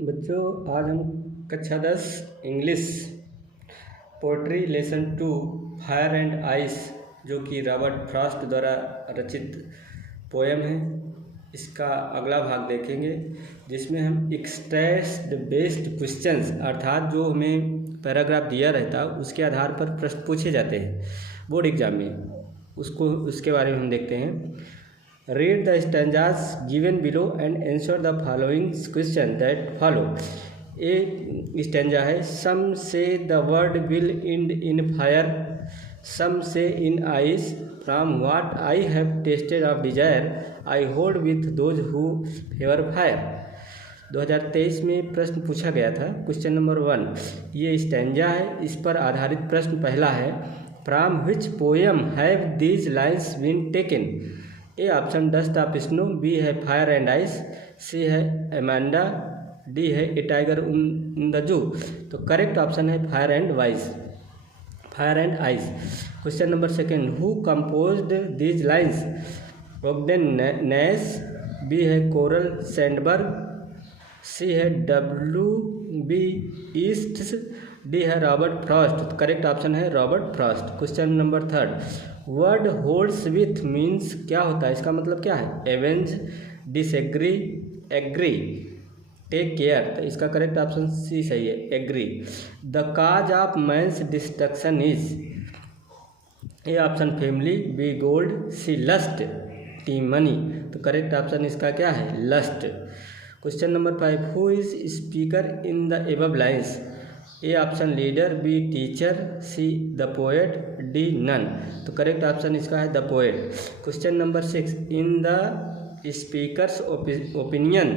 बच्चों, आज हम कक्षा 10 English poetry lesson 2 fire and ice, जो कि रॉबर्ट फ्रॉस्ट द्वारा रचित पोएम है, इसका अगला भाग देखेंगे, जिसमें हम एक्सट्रेस्ड बेस्ड क्वेश्चंस अर्थात जो हमें पैराग्राफ दिया रहता है उसके आधार पर प्रश्न पूछे जाते हैं बोर्ड एग्जाम में, उसके बारे में हम देखते हैं। Read the stanzas given below and answer the following question that follow. एक स्टैंजा है, some say the word will end in fire, some say in ice, from what I have tasted of desire, I hold with those who favor fire. 2023 में प्रश्न पूछा गया था, question number 1। ये stanza है, इस पर आधारित प्रश्न पहला है, from which poem have these lines been taken? A option dust of snow, B है फायर एंड आइस, सी है एमेंडा, डी है ए टाइगर इन द जू। तो करेक्ट ऑप्शन है fire and ice. Question number 2, who composed these lines? Ogden Nash, B है Carl Sandburg, C है W.B. Yeats, D है Robert Frost. Correct option है Robert Frost. Question number 3, word holds with means क्या होता है, इसका मतलब क्या है? Avenge, disagree, agree, take care. तो इसका करेक्ट ऑप्शन सी सही है, agree. The cause of man's destruction is? A option family, B gold, C lust, D money. तो करेक्ट ऑप्शन इसका क्या है? Lust. Question number 5, who is speaker in the above lines? A option leader, B teacher, C the poet, D none. तो correct option इसका है the poet. Question number 6, in the speaker's opinion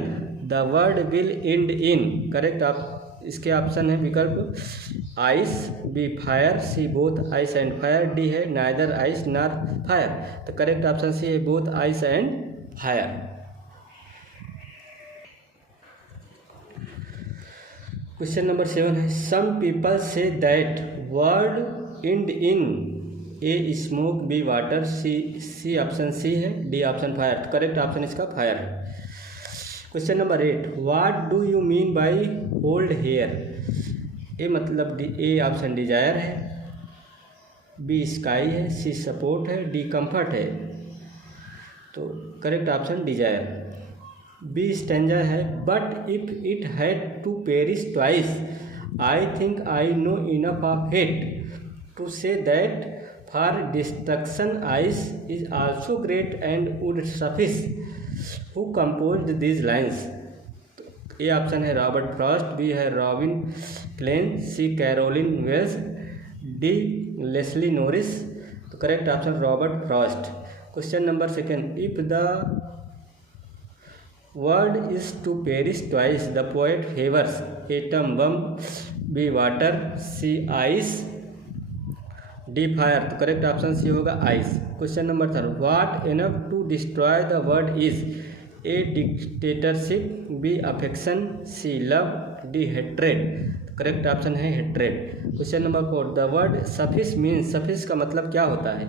the world will end in? Correct इसके option है विकल्प ice, B fire, C both ice and fire, D है neither ice nor fire. तो correct option C है both ice and fire. Question number 7 है, some people say that word end in? A smoke, B water, C option C है, D option fire. तो correct option इसका fire है। Question number 8, what do you mean by hold hair? A मतलब A option desire है, B sky है, C support है, D comfort है। तो correct option desire. B stanza है, but if it had to perish twice I think I know enough of it to say that for destruction ice is also great and would suffice. Who composed these lines? A option है Robert Frost, B है Robin Klein, C Caroline Wells, D Leslie Norris. तो correct option Robert Frost. Question number 2, if the word is to perish twice the poet favors atom bomb, b water, c ice, d fire। तो correct option सी होगा ice. Question number 3, what enough to destroy the world is? a dictatorship, b affection, c love, d hatred। तो correct option है hatred। Question number 4, the word suffice means? Suffice का मतलब क्या होता है?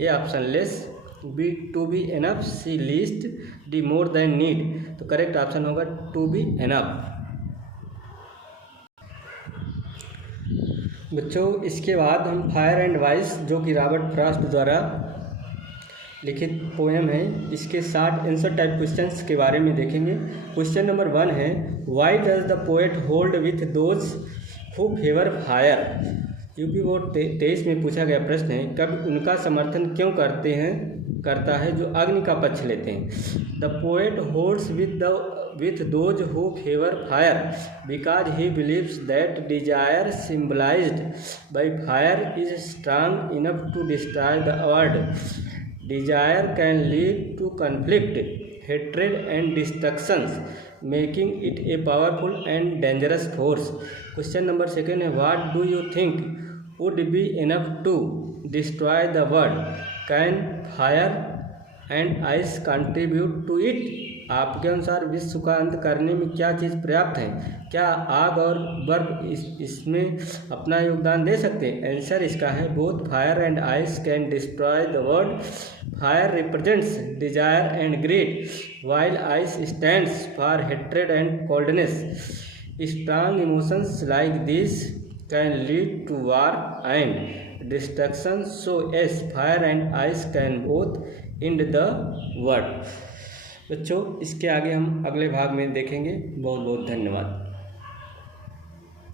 A option less, B to be enough, C least, D more than need. तो correct option होगा to be enough. बच्चों, इसके बाद हम फायर एंड वाइस, जो कि रॉबर्ट फ्रॉस्ट द्वारा लिखित पोएम है, इसके 60 आंसर टाइप क्वेश्चंस के बारे में देखेंगे। क्वेश्चन नंबर 1 है, why does the poet hold with those who favour fire? UP board 23 में पूछा गया प्रश्न है, कब उनका समर्थन क्यों करता है जो अग्नि का पक्ष लेते हैं? The poet holds with those who favour fire because he believes that desire symbolised by fire is strong enough to destroy the world. Desire can lead to conflict, hatred and destructions, making it a powerful and dangerous force. Question number 2 है, what do you think would be enough to destroy the world? Can fire and ice contribute to it? आपके अनुसार विश्व का अंत करने में क्या चीज़ पर्याप्त है? क्या आग और बर्फ इसमें अपना योगदान दे सकते हैं? आंसर इसका है both fire and ice can destroy the world. Fire represents desire and grade, while ice stands for hatred and coldness. Strong emotions like this can lead to war and destruction. So yes, fire and ice can both end the world. बच्चों, इसके आगे हम अगले भाग में देखेंगे। बहुत बहुत धन्यवाद।